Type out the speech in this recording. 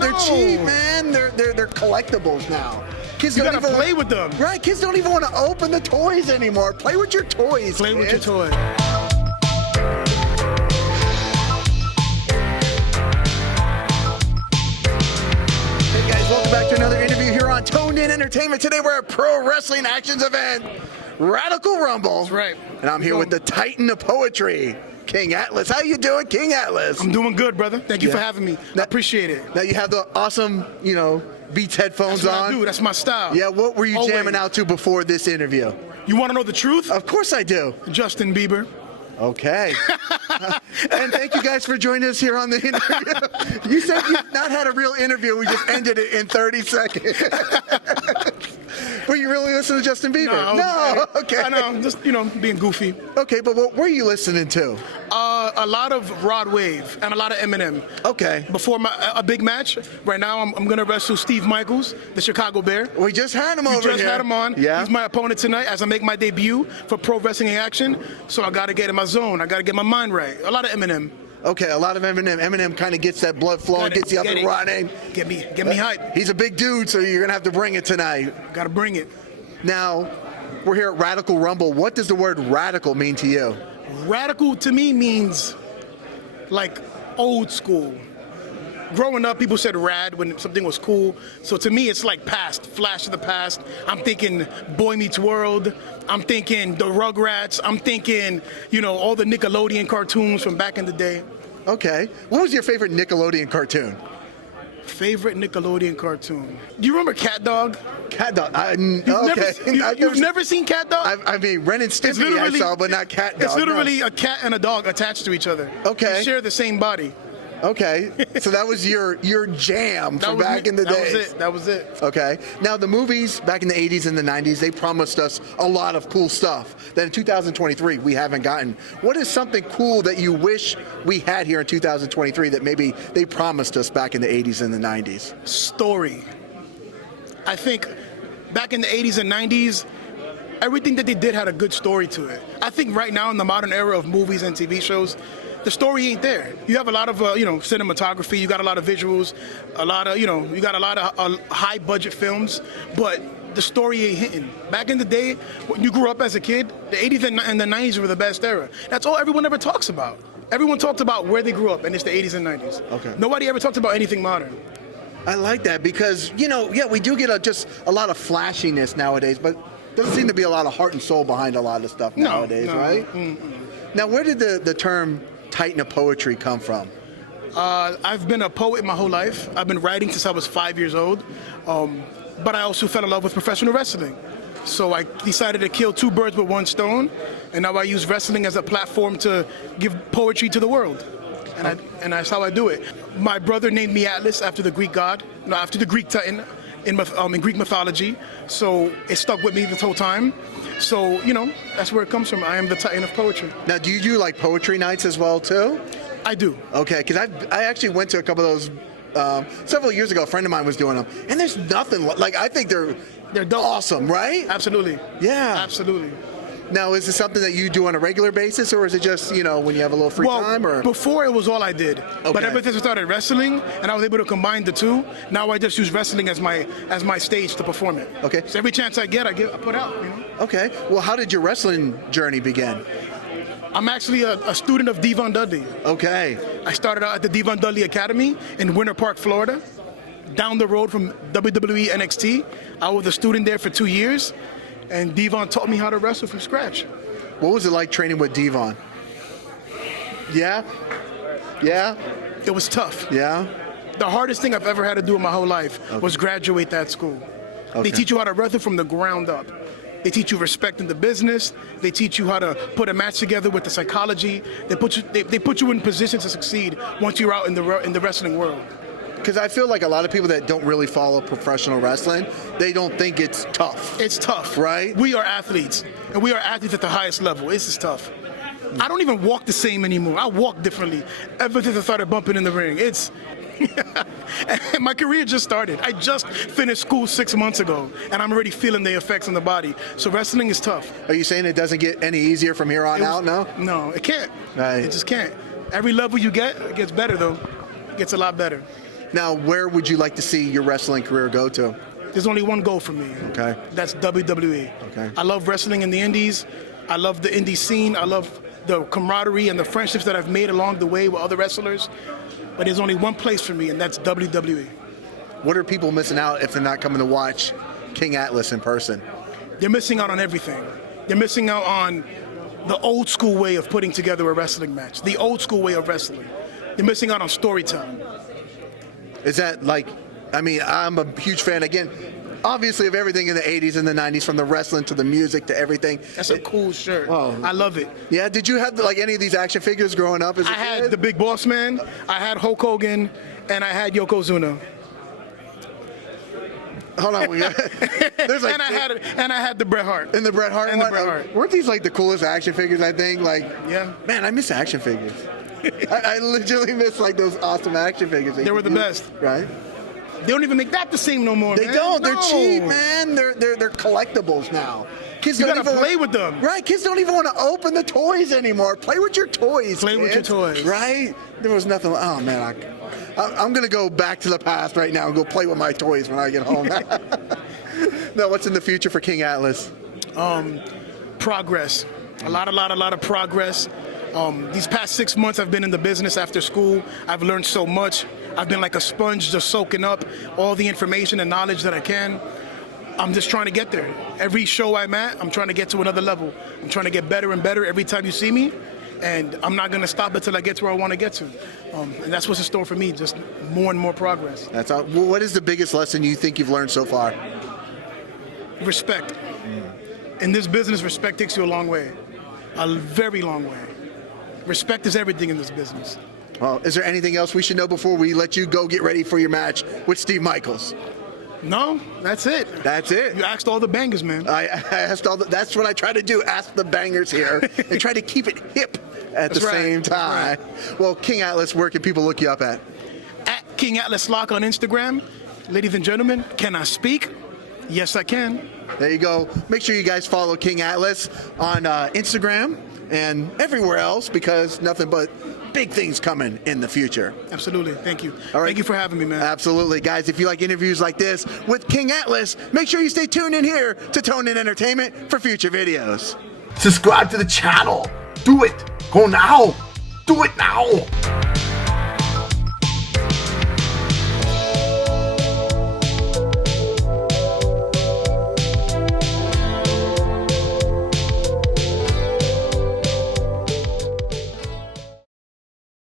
They're cheap, man. They're collectibles now. Kids You don't gotta even play with them. Right, kids don't even want to open the toys anymore. Play with your toys, Play with your kids. toy. Hey guys, welcome back to another interview here on Toned In Entertainment. Today we're at Pro Wrestling Actions event, Radical Rumble. That's right. And I'm here with the Titan of Poetry, KXng Atlas. How you doing, KXng Atlas? I'm doing good, brother. Thank you for having me. I appreciate it. Now you have the awesome, Beats headphones That's what on. I do. That's my style. Yeah, what were you Always. jamming out to before this interview? You want to know the truth? Of course I do. Justin Bieber. Okay. And thank you guys for joining us here on the interview. You said you've not had a real interview. We just ended it in 30 seconds. Were you really listening to Justin Bieber? No. Okay. I know. Just, being goofy. Okay, but what were you listening to? A lot of Rod Wave and a lot of Eminem. Okay. Before a big match, right now I'm going to wrestle Steve Michaels, the Chicago Bear. We just had him over here. We just had him on. Yeah. He's my opponent tonight as I make my debut for Pro Wrestling in Action. So I got to get in my zone. I got to get my mind right. A lot of Eminem. Okay, a lot of Eminem. Eminem kind of gets that blood flowing, gets you up and running. Get me hype. He's a big dude, so you're gonna have to bring it tonight. Got to bring it. Now, we're here at Radical Rumble. What does the word radical mean to you? Radical to me means like old school. Growing up, people said rad when something was cool. So to me, it's like past, flash of the past. I'm thinking Boy Meets World. I'm thinking the Rugrats. I'm thinking, all the Nickelodeon cartoons from back in the day. Okay. What was your favorite Nickelodeon cartoon? Favorite Nickelodeon cartoon? Do you remember Cat Dog? Cat Dog. You've never seen Cat Dog? I mean, Ren and Stimpy I saw, but not Cat Dog. It's literally a cat and a dog attached to each other. Okay. They share the same body. Okay, so that was your jam from back in the day. That was it. Okay. Now the movies back in the 80s and the 90s, they promised us a lot of cool stuff that in 2023 we haven't gotten. What is something cool that you wish we had here in 2023 that maybe they promised us back in the 80s and the 90s? Story. I think back in the 80s and 90s, everything that they did had a good story to it. I think right now in the modern era of movies and TV shows, the story ain't there. You have a lot of, cinematography. You got a lot of visuals, you got a lot of high budget films, but the story ain't hitting. Back in the day, when you grew up as a kid, the 80s and the 90s were the best era. That's all everyone ever talks about. Everyone talked about where they grew up, and it's the 80s and 90s. Okay. Nobody ever talked about anything modern. I like that because, we do get just a lot of flashiness nowadays, but doesn't seem to be a lot of heart and soul behind a lot of stuff nowadays, right? Now, where did the term Titan of Poetry come from? I've been a poet my whole life. I've been writing since I was 5 years old, but I also fell in love with professional wrestling. So I decided to kill two birds with one stone, and now I use wrestling as a platform to give poetry to the world. And that's how I do it. My brother named me Atlas after the Greek god, after the Greek Titan in Greek mythology. So it stuck with me this whole time. So, that's where it comes from. I am the Titan of Poetry. Now, do you do like poetry nights as well, too? I do. Okay, because I actually went to a couple of those several years ago. A friend of mine was doing them, and there's nothing like I think they're dope. Awesome, right? Absolutely. Yeah. Absolutely. Now, is this something that you do on a regular basis, or is it just, when you have a little free time? Or before it was all I did. Okay. But ever since I started wrestling, and I was able to combine the two, now I just use wrestling as my stage to perform it. Okay. So every chance I get, I put out, Okay. Well, how did your wrestling journey begin? I'm actually a student of Devon Dudley. Okay. I started out at the Devon Dudley Academy in Winter Park, Florida, down the road from WWE NXT. I was a student there for 2 years. And Devon taught me how to wrestle from scratch. What was it like training with Devon? Yeah? Yeah? It was tough. Yeah? The hardest thing I've ever had to do in my whole life was graduate that school. Okay. They teach you how to wrestle from the ground up. They teach you respect in the business. They teach you how to put a match together with the psychology. They put you in position to succeed once you're out in the wrestling world. Because I feel like a lot of people that don't really follow professional wrestling, they don't think it's tough. It's tough. Right? We are athletes, and we are athletes at the highest level. This is tough. I don't even walk the same anymore. I walk differently ever since I started bumping in the ring. My career just started. I just finished school 6 months ago, and I'm already feeling the effects on the body. So wrestling is tough. Are you saying it doesn't get any easier from here on out now? No, it can't. Right. It just can't. Every level you get, it gets better, though. It gets a lot better. Now, where would you like to see your wrestling career go to? There's only one goal for me. Okay. That's WWE. Okay. I love wrestling in the indies. I love the indie scene. I love the camaraderie and the friendships that I've made along the way with other wrestlers. But there's only one place for me, and that's WWE. What are people missing out if they're not coming to watch KXng Atlas in person? They're missing out on everything. They're missing out on the old school way of putting together a wrestling match, the old school way of wrestling. They're missing out on storytelling. Is that like, I mean, I'm a huge fan, again, obviously of everything in the 80s and the 90s, from the wrestling to the music to everything. That's a cool shirt. Oh. I love it. Yeah, did you have like any of these action figures growing up as a I kid? had the Big Boss Man, I had Hulk Hogan, and I had Yokozuna. Hold on, there's like, and I had the Bret Hart. and the Bret Hart And one? the Bret Hart. Weren't these like the coolest action figures, I think? Like, Yeah. man, I miss action figures. I literally miss like those awesome action figures. They were the best. Right? They don't even make that the same no more, They man. don't. They're No. cheap, man. They're collectibles now. Kids You don't gotta even play with them. Right? Kids don't even want to open the toys anymore. Play with your toys. Play with kids. your toys. Right? There was nothing. Oh man, I'm gonna go back to the past right now and go play with my toys when I get home. Now, what's in the future for KXng Atlas? Progress. A lot of progress. These past 6 months I've been in the business after school. I've learned so much. I've been like a sponge, just soaking up all the information and knowledge that I can. I'm just trying to get there. Every show I'm at, I'm trying to get to another level. I'm trying to get better and better every time you see me. And I'm not going to stop until I get to where I want to get to. And that's what's in store for me, just more and more progress. That's all. Well, what is the biggest lesson you think you've learned so far? Respect. In this business, respect takes you a long way. A very long way. Respect is everything in this business. Well, is there anything else we should know before we let you go get ready for your match with Steve Michaels? No, that's it. That's it. You asked all the bangers, man. I asked all that's what I try to do, ask the bangers here and try to keep it hip at the That's right. same time. That's Well, KXng Atlas, where can people look you up at? At KXng Atlas Lock on Instagram. Ladies and gentlemen, can I speak? Yes, I can. There you go. Make sure you guys follow KXng Atlas on Instagram and everywhere else, because nothing but big things coming in the future. Absolutely. Thank you. All right. Thank you for having me, man. Absolutely. Guys, if you like interviews like this with KXng Atlas, make sure you stay tuned in here to Tone In Entertainment for future videos. Subscribe to the channel. Do it. Go now. Do it now.